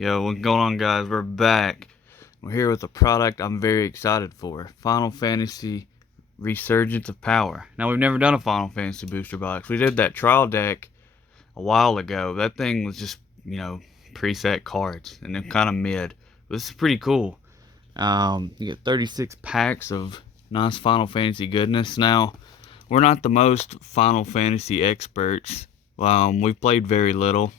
Yo, what's going on, guys? We're back. We're here with a product I'm very excited for. Final Fantasy Resurgence of Power. Now, we've never done a Final Fantasy booster box. We did that trial deck a while ago. That thing was just, preset cards, and they're kind of mid. But this is pretty cool. You get 36 packs of nice Final Fantasy goodness. Now, we're not the most Final Fantasy experts. We've played very little.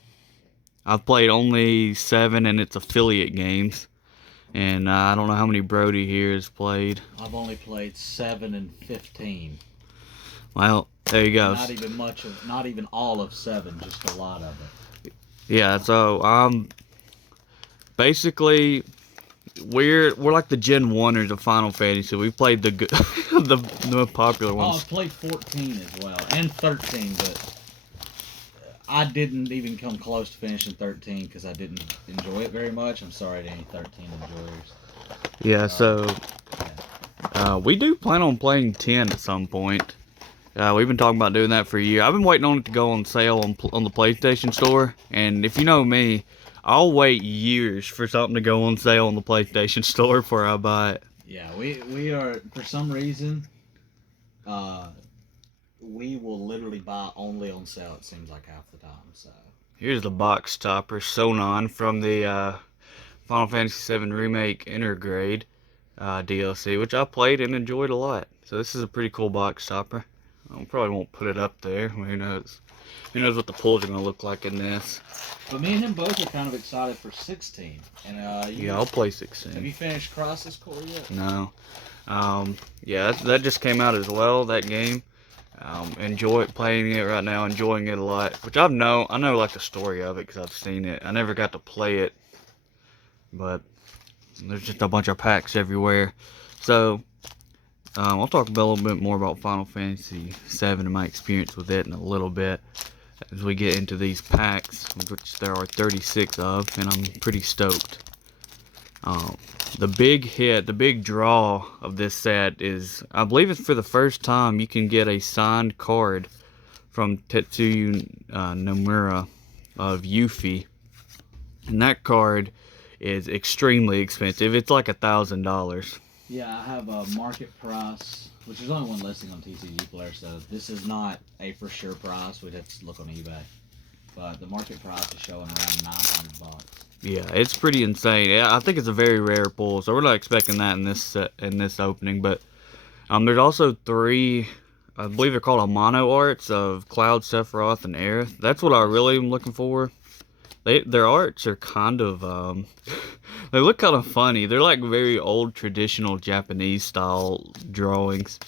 I've played only 7 and its affiliate games. And I don't know how many Brody here has played. I've only played 7 and 15. Well, there you go. Not even all of 7, just a lot of it. Yeah, so basically we're like the Gen 1ers of Final Fantasy. We played the the popular ones. Oh, I've played 14 as well, and 13, but I didn't even come close to finishing 13 because I didn't enjoy it very much. I'm sorry to any 13 enjoyers. Yeah, we do plan on playing 10 at some point. We've been talking about doing that for a year. I've been waiting on it to go on sale on the PlayStation Store, and if you know me, I'll wait years for something to go on sale on the PlayStation Store before I buy it. Yeah, we are, for some reason, we will literally buy only on sale, it seems like, half the time. So here's the box topper, Sonon, from the Final Fantasy VII Remake Intergrade DLC, which I played and enjoyed a lot. So this is a pretty cool box topper. I probably won't put it up there. Who knows? Who knows what the pulls are going to look like in this. But me and him both are kind of excited for 16. And yeah, I'll play 16. Have you finished Crisis Core yet? No. Yeah, that just came out as well, that game. Enjoy playing it right now, enjoying it a lot. Which I know like the story of it because I've seen it. I never got to play it, but there's just a bunch of packs everywhere. So I'll talk a little bit more about Final Fantasy VII and my experience with it in a little bit as we get into these packs, which there are 36 of, and I'm pretty stoked. The big draw of this set is, I believe it's for the first time you can get a signed card from Tetsuya Nomura of Yuffie. And that card is extremely expensive. It's like $1,000. Yeah, I have a market price, which is only one listing on TCG Player, so this is not a for sure price. We'd have to look on eBay. But the market price is showing around $900. Yeah, it's pretty insane. I think it's a very rare pull, so we're not expecting that in this opening. But there's also 3, I believe they're called Amano arts of Cloud, Sephiroth, and Aerith. That's what I really am looking for. Their arts are kind of they look kind of funny. They're like very old traditional Japanese style drawings.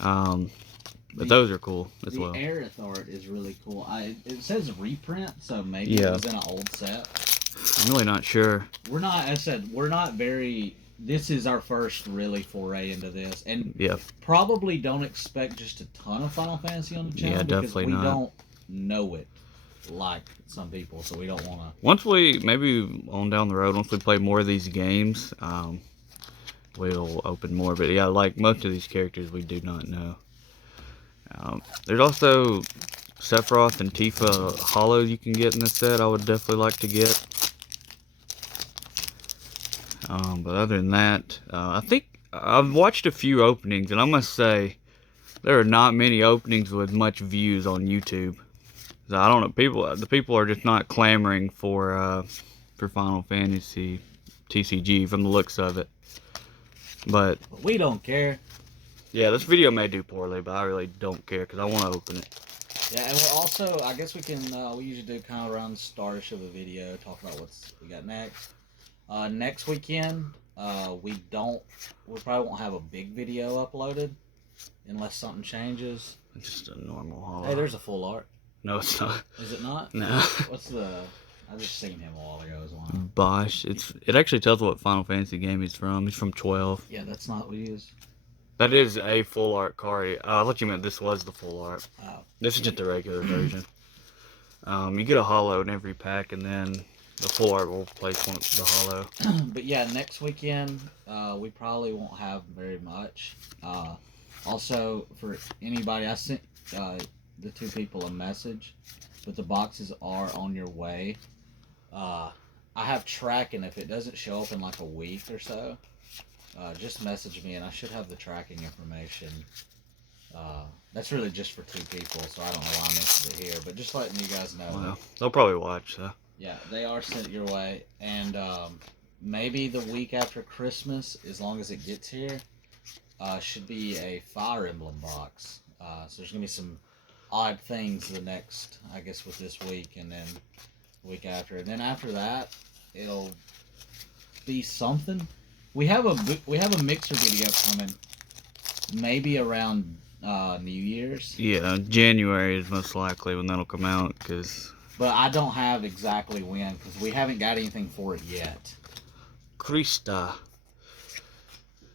But those are cool as well. The Aerith art is really cool. It says reprint, so maybe it was in an old set. I'm really not sure. We're not, as I said, we're not very... This is our first really foray into this. And probably don't expect just a ton of Final Fantasy on the channel. Yeah, definitely not. We don't know it like some people, so we don't want to... Once we, maybe on down the road, once we play more of these games, we'll open more. But yeah, like most of these characters, we do not know. There's also Sephiroth and Tifa Hollow you can get in this set. I would definitely like to get. But other than that, I think I've watched a few openings, and I must say there are not many openings with much views on YouTube. So I don't know, the people are just not clamoring for Final Fantasy TCG from the looks of it. But we don't care. Yeah, this video may do poorly, but I really don't care because I want to open it. Yeah, and we're also, I guess we can, we usually do kind of around the start of a video, talk about what we got next. Next weekend, we probably won't have a big video uploaded unless something changes. It's just a normal hollow. Hey, there's a full art. No, it's not. Is it not? No. I just seen him a while ago as well. Bosh. It actually tells what Final Fantasy game he's from. He's from 12. Yeah, that's not what he is. That is a full art card. I thought you meant this was the full art. Oh. This is just the regular version. You get a hollow in every pack, and then the full art will place the hollow. But yeah, next weekend, we probably won't have very much. Also, for anybody, I sent the 2 people a message, but the boxes are on your way. I have have tracking. If it doesn't show up in like a week or so, just message me and I should have the tracking information. That's really just for 2 people, so I don't know why I mentioned it here, but just letting you guys know. Well, they'll probably watch, so. Yeah, they are sent your way, and maybe the week after Christmas, as long as it gets here, should be a Fire Emblem box. So there's gonna be some odd things the next, I guess, with this week, and then the week after, and then after that, it'll be something. We have a mixer video coming, maybe around New Year's. Yeah, January is most likely when that'll come out, because... But I don't have exactly when, because we haven't got anything for it yet. Krista.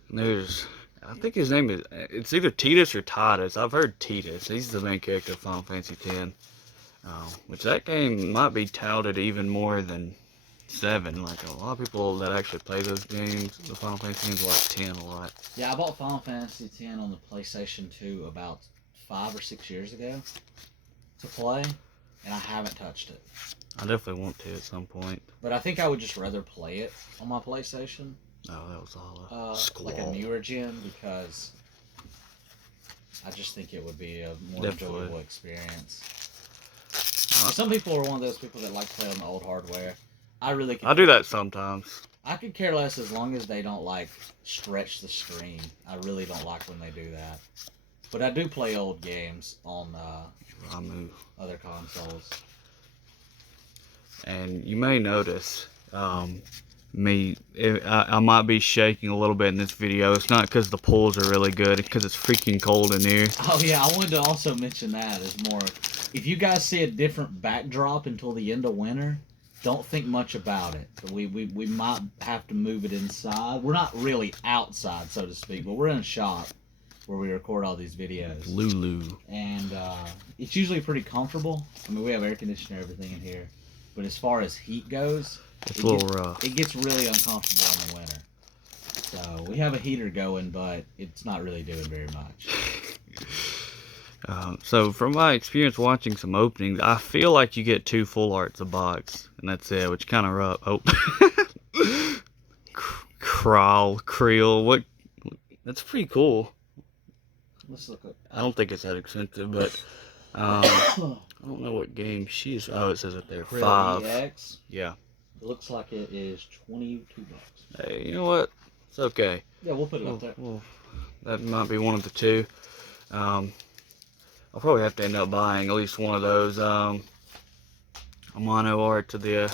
There's... I think his name is... It's either Titus or Titus. I've heard Titus. He's the main character of Final Fantasy X. Which that game might be touted even more than 7. Like, a lot of people that actually play those games, the Final Fantasy games, like 10 a lot. Yeah, I bought Final Fantasy X on the PlayStation 2 about 5 or 6 years ago to play, and I haven't touched it. I definitely want to at some point. But I think I would just rather play it on my PlayStation. Oh, that was all like a newer gen, because I just think it would be a more enjoyable experience. Some people are one of those people that like to play on the old hardware. I do that sometimes. I could care less as long as they don't like stretch the screen. I really don't like when they do that. But I do play old games on other consoles. And you may notice I might be shaking a little bit in this video. It's not because the pulls are really good. It's because it's freaking cold in here. Oh yeah, I wanted to also mention that as more. If you guys see a different backdrop until the end of winter, don't think much about it. We might have to move it inside. We're not really outside, so to speak, but we're in a shop where we record all these videos. Lulu. And it's usually pretty comfortable. I mean, we have air conditioner and everything in here. But as far as heat goes, it's a little rough. It gets really uncomfortable in the winter. So we have a heater going, but it's not really doing very much. So from my experience watching some openings, I feel like you get 2 full arts a box, and that's it, which kind of rough. Oh, Creel, what? That's pretty cool. Let's look up. I don't think it's that expensive, but I don't know what game she's. Oh, it says it there. Creel 5. EX. Yeah. It looks like it is $22. Hey, you know what? It's okay. Yeah, we'll put it up there. Well, that might be one of the 2. I'll probably have to end up buying at least one of those a mono art to the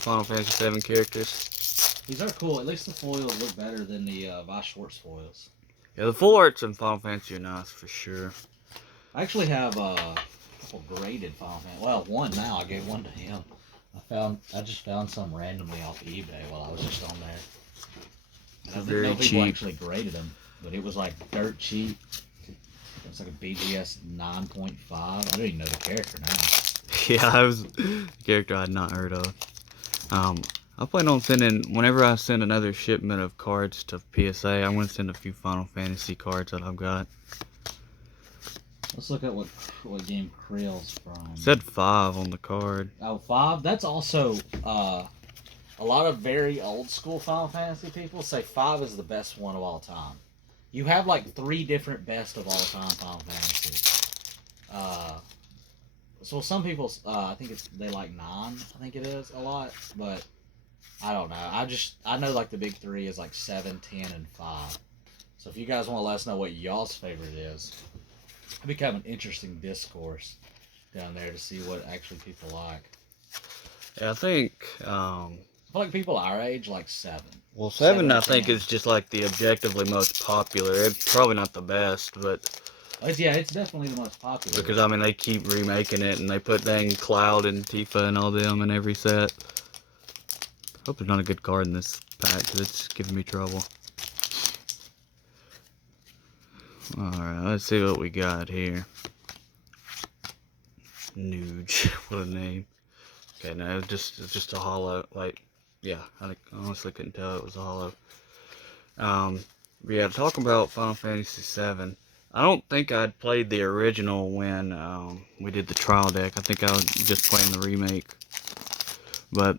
Final Fantasy VII characters. These are cool. At least the foils look better than the Vice Schwartz foils. Yeah, the full arts in Final Fantasy are nice for sure. I actually have a couple graded Final Fantasy. Well, one now. I gave one to him. I just found some randomly off eBay while I was just on there. And I didn't know people actually graded them, but it was like dirt cheap. It's like a BGS 9.5. I don't even know the character now. Yeah, that was a character I had not heard of. I plan on sending, whenever I send another shipment of cards to PSA, I'm going to send a few Final Fantasy cards that I've got. Let's look at what game Creel's from. It said 5 on the card. Oh, 5? That's also, a lot of very old school Final Fantasy people say 5 is the best one of all time. You have like 3 different best of all time Final Fantasy. So some people, I think they like 9. I think it is a lot, but I don't know. I know like the big 3 is like 7, 10, and 5. So if you guys want to let us know what y'all's favorite is, it'd be kind of an interesting discourse down there to see what actually people like. Yeah, I think. I feel like people our age like 7. Well, 7 I think is just like the objectively most popular. It's probably not the best, but yeah, it's definitely the most popular. Because I mean they keep remaking it and they put dang Cloud and Tifa and all them in every set. Hope there's not a good card in this pack because it's giving me trouble. Alright, let's see what we got here. Nuge, what a name. Okay, no, it's just a hollow, like, yeah, I honestly couldn't tell it was a hollow. Yeah, talking about Final Fantasy VII, I don't think I'd played the original when we did the trial deck. I think I was just playing the remake. But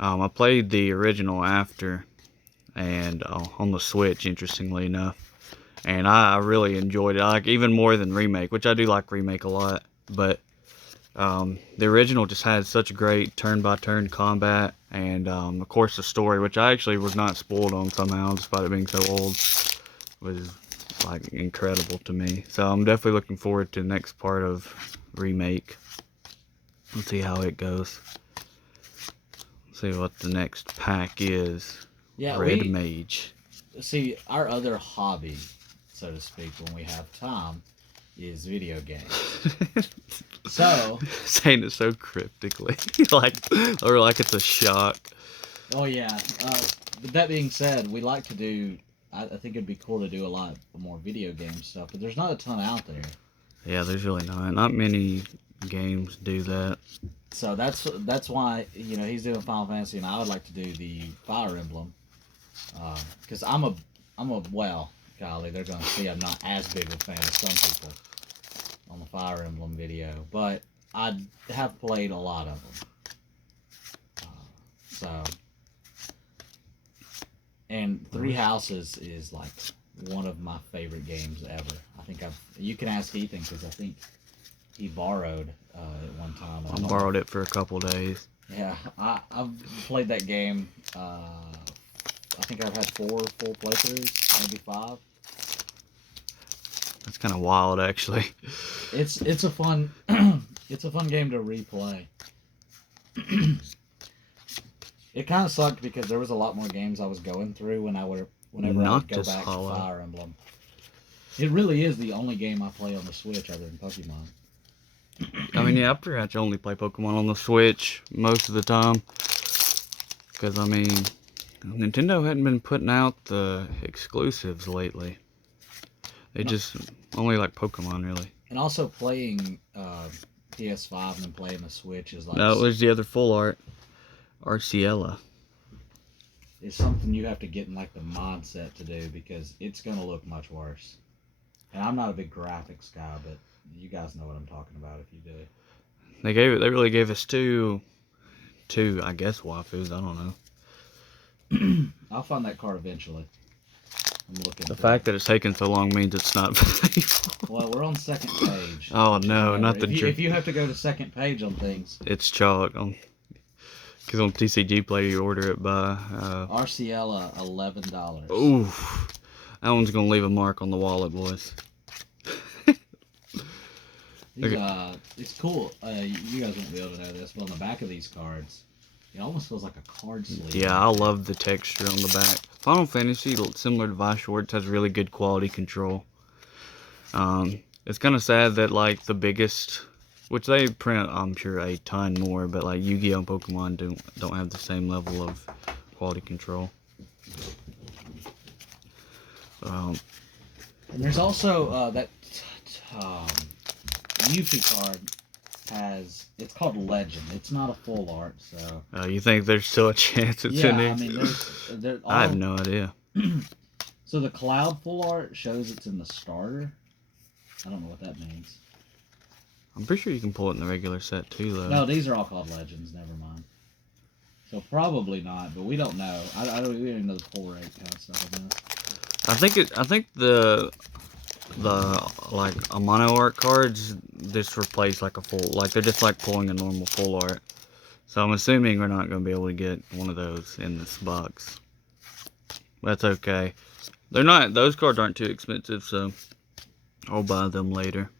I played the original after, and on the Switch, interestingly enough, and I really enjoyed it. I like even more than remake, which I do like remake a lot, but the original just had such great turn-by-turn combat, and of course the story, which I actually was not spoiled on somehow, despite it being so old, was like incredible to me. So I'm definitely looking forward to the next part of remake. Let's see how it goes. Let's see what the next pack is. Yeah, Red Mage. see our other hobby, so to speak, when we have time, is video games. So, saying it so cryptically, like it's a shock. oh yeah. But that being said, we like to do. I think it'd be cool to do a lot more video game stuff, but there's not a ton out there. Yeah, there's really not many games do that. So that's why he's doing Final Fantasy, and I would like to do the Fire Emblem, because I'm a well, golly, they're gonna see I'm not as big a fan as some people on the Fire Emblem video, but I have played a lot of them. So, and Three Houses is like one of my favorite games ever. I think you can ask Ethan because I think he borrowed at one time. I borrowed it for a couple days. Yeah, I've played that game. I think I've had 4 full playthroughs, maybe 5. That's kind of wild, actually. It's a fun it's a fun game to replay. It kind of sucked because there was a lot more games I was going through whenever I would go back to Fire Emblem. It really is the only game I play on the Switch other than Pokemon. I mean, yeah, I pretty much only play Pokemon on the Switch most of the time. Because, I mean, Nintendo hadn't been putting out the exclusives lately. They just only like Pokemon, really. And also playing PS5 and then playing the Switch is like... No, it was the other full art. Arciela. It's something you have to get in like the mindset to do because it's going to look much worse. And I'm not a big graphics guy, but you guys know what I'm talking about if you do. They really gave us two, I guess, waifus. I don't know. I'll find that card eventually. I'm looking. The fact that it's taken so long means it's not valuable. Well, we're on second page. Oh no, not the. If you have to go to second page on things, it's chalk. Because on TCG Play you order it by. Arciela, $11. Oof, that one's gonna leave a mark on the wallet, boys. It's cool. You guys won't be able to know this, but on the back of these cards, it almost feels like a card sleeve. Yeah, I love the texture on the back. Final Fantasy, similar to Vice Schwartz, has really good quality control. It's kind of sad that like the biggest, which they print, I'm sure, a ton more, but like Yu-Gi-Oh and Pokemon don't have the same level of quality control. And there's also that Yuffie card it's called Legend. It's not a full art, so. You think there's still a chance it's in there? Yeah, I mean, I have no idea. So the Cloud full art shows it's in the starter. I don't know what that means. I'm pretty sure you can pull it in the regular set too, though. No, these are all called Legends. Never mind. So probably not, but we don't know. We don't even know the full rate kind of stuff on this. I think the like a mono art cards just replace like a full, like they're just like pulling a normal full art. So I'm assuming we're not going to be able to get one of those in this box. That's okay. Those cards aren't too expensive, so I'll buy them later.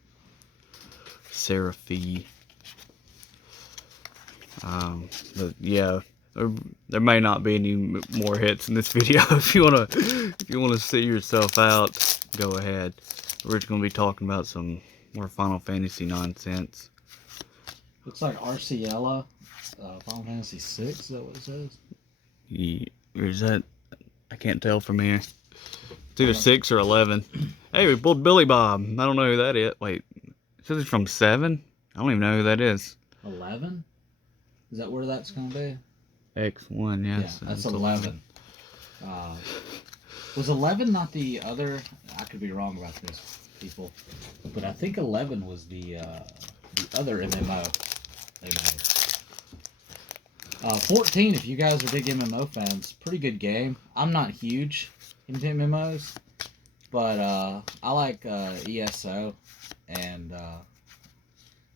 Seraphie. But yeah, there may not be any more hits in this video. If you wanna see yourself out, go ahead. We're just gonna be talking about some more Final Fantasy nonsense. Looks like Arciela, Final Fantasy 6. Is that what it says? Yeah, or is that? I can't tell from here. It's either 6 or 11. Hey, we pulled Billy Bob. I don't know who that is. Wait, it says it's from 7. I don't even know who that is. 11? Is that where that's gonna be? X1, yes. Yeah, that's 11. Was 11 not the other? I could be wrong about this, people, but I think 11 was the other MMO they made. 14, if you guys are big MMO fans, pretty good game. I'm not huge into MMOs, but I like ESO, and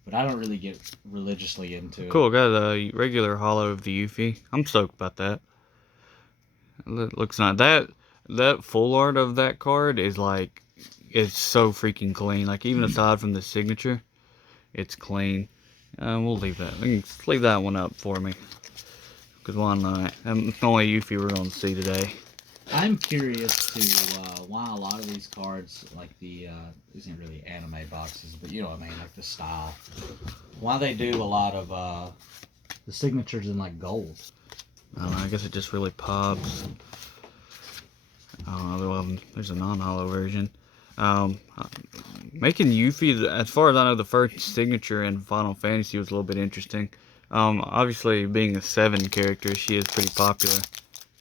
but I don't really get religiously into Cool, it. got a regular hollow of the Yuffie. I'm stoked about that. It looks nice. That full art of that card is like, it's so freaking clean. Like, even aside from the signature, it's clean. We'll leave that. Let's leave that one up for me. Because why not? It's the only Yuffie we're going to see today. I'm curious to why a lot of these cards, like the isn't really anime boxes, but you know what I mean, like the style. Why they do a lot of the signatures in like gold. I don't know, I guess it just really pops. I don't know, well, there's a non-hollow version. Making Yuffie, as far as I know, the first signature in Final Fantasy was a little bit interesting. Obviously, being a 7 character, she is pretty popular.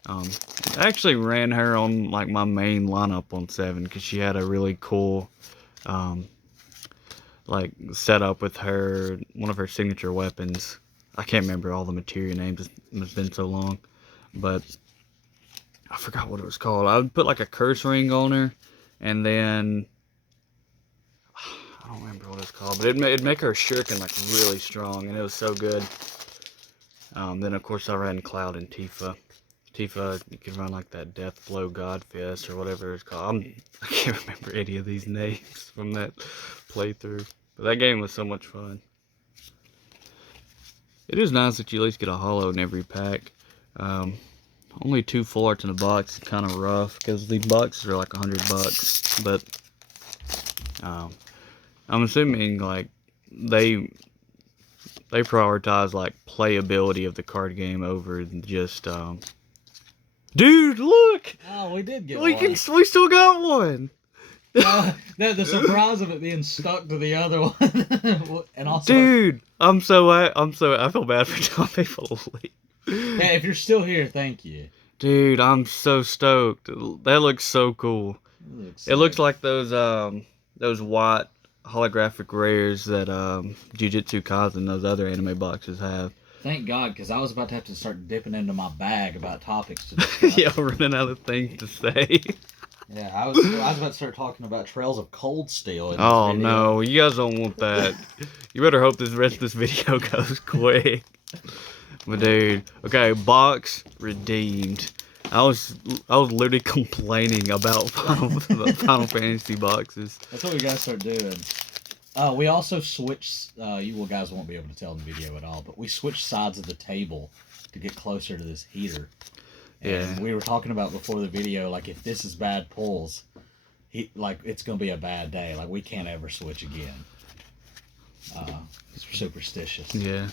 I actually ran her on like my main lineup on 7 because she had a really cool like setup with her, one of her signature weapons. I can't remember all the materia names, it's been so long, but I forgot what it was called. I would put like a curse ring on her, and then I don't remember what it's called, but it'd make her shuriken like really strong, and it was so good. Then of course I ran Cloud and Tifa. Tifa, you can run like that Death Blow Godfist or whatever it's called. I can't remember any of these names from that playthrough, but that game was so much fun. It is nice that you at least get a hollow in every pack. Only 2 full arts in a box is kind of rough because these boxes are like $100, but I'm assuming like they prioritize like playability of the card game over just dude, look, Oh, we did get we one. we still got one. The surprise of it being stuck to the other one, and also, Dude, I feel bad for telling people to leave. yeah, if you're still here, thank you. Dude, I'm so stoked. That looks so cool. It looks like those white holographic rares that Jujutsu Kaisen and those other anime boxes have. Thank God, because I was about to have to start dipping into my bag about topics to discuss. Yeah, running out of things to say. Yeah, I was about to start talking about Trails of Cold Steel. In this Oh video. no, you guys don't want that. You better hope this rest of this video goes quick. But dude, okay, box redeemed. I was literally complaining about Final Fantasy boxes. That's what we gotta start doing. We also switched. You guys won't be able to tell in the video at all, but we switched sides of the table to get closer to this heater. And Yeah. we were talking about before the video, like if this is bad pulls, it's gonna be a bad day. Like we can't ever switch again. It's superstitious. Yeah.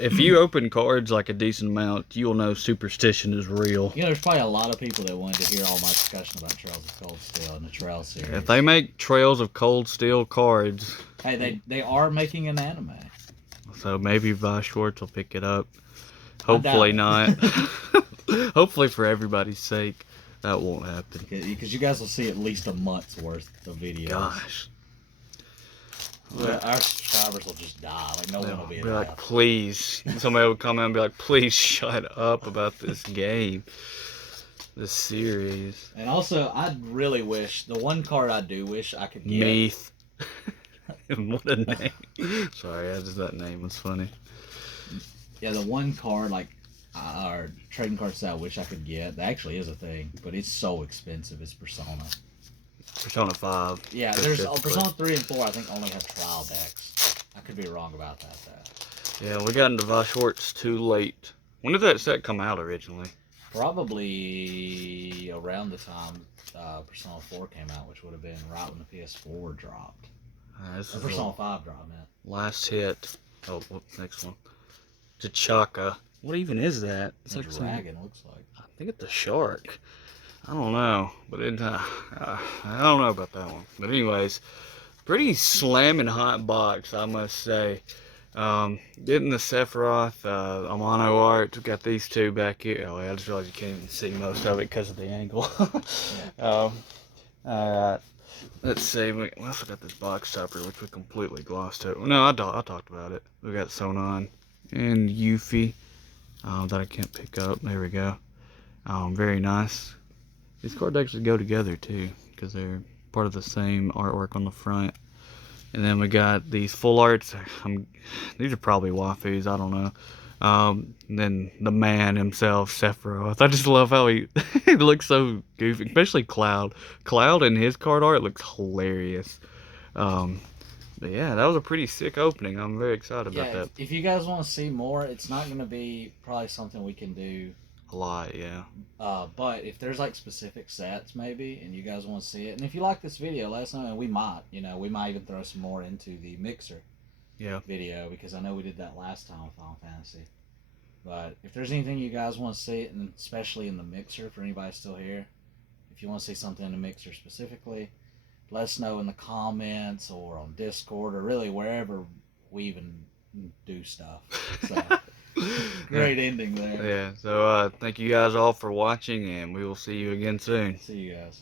If you open cards like a decent amount, you'll know superstition is real. You know, there's probably a lot of people that wanted to hear all my discussion about Trails of Cold Steel and the Trail series. If they make Trails of Cold Steel cards, Hey, they are making an anime. so maybe Vi Schwartz will pick it up. I doubt Hopefully it. not. Hopefully for everybody's sake, that won't happen. Because you guys will see at least a month's worth of videos. Gosh. Our subscribers will just die. Like no one will be Be like, enough. please. Somebody would come out and be like, please shut up about this game, this series. And also, I really wish the one card I do wish I could get. Meath. What a name. Sorry, that name was funny. Yeah, the one card our trading card set I wish I could get. That actually is a thing, but it's so expensive. It's Persona. Persona 5. Yeah, there's Persona 3 and 4. I think only have trial decks. I could be wrong about that though. Yeah, we got into Vi Schwartz too late. When did that set come out originally? Probably around the time Persona 4 came out, which would have been right when the PS4 dropped. This Or is Persona 5 dropped, man. last hit. Oh, next one. T'Chaka. What even is that? It's like a dragon, looks like. I think it's a shark. I don't know, but I don't know about that one. But anyways, pretty slamming hot box, I must say. Getting the Sephiroth, Amano art. Got these two back here. Oh, yeah, I just realized you can't even see most of it because of the angle. Alright. Let's see. We also got this box topper, which we completely glossed over. No, I talked about it. We got Sonon and Yuffie. that I can't pick up. There we go. Very nice. These cards actually go together too, because they're part of the same artwork on the front. And then we got these full arts. These are probably waifus, I don't know. And then the man himself, Sephiroth. I just love how he, he looks so goofy, especially Cloud. Cloud and his card art looks hilarious. Um, but yeah, that was a pretty sick opening. I'm very excited about Yeah, that. if you guys want to see more, it's not going to be probably something we can do. A lot, yeah. But if there's like specific sets maybe, and you guys want to see it, and if you like this video, let us know, and we might, we might even throw some more into the mixer Yeah. video, because I know we did that last time with Final Fantasy. But if there's anything you guys want to see, and especially in the mixer, for anybody still here, if you want to see something in the mixer specifically, let us know in the comments or on Discord or really wherever we even do stuff. So great ending there. Yeah. So thank you guys all for watching, and we will see you again soon. See you guys.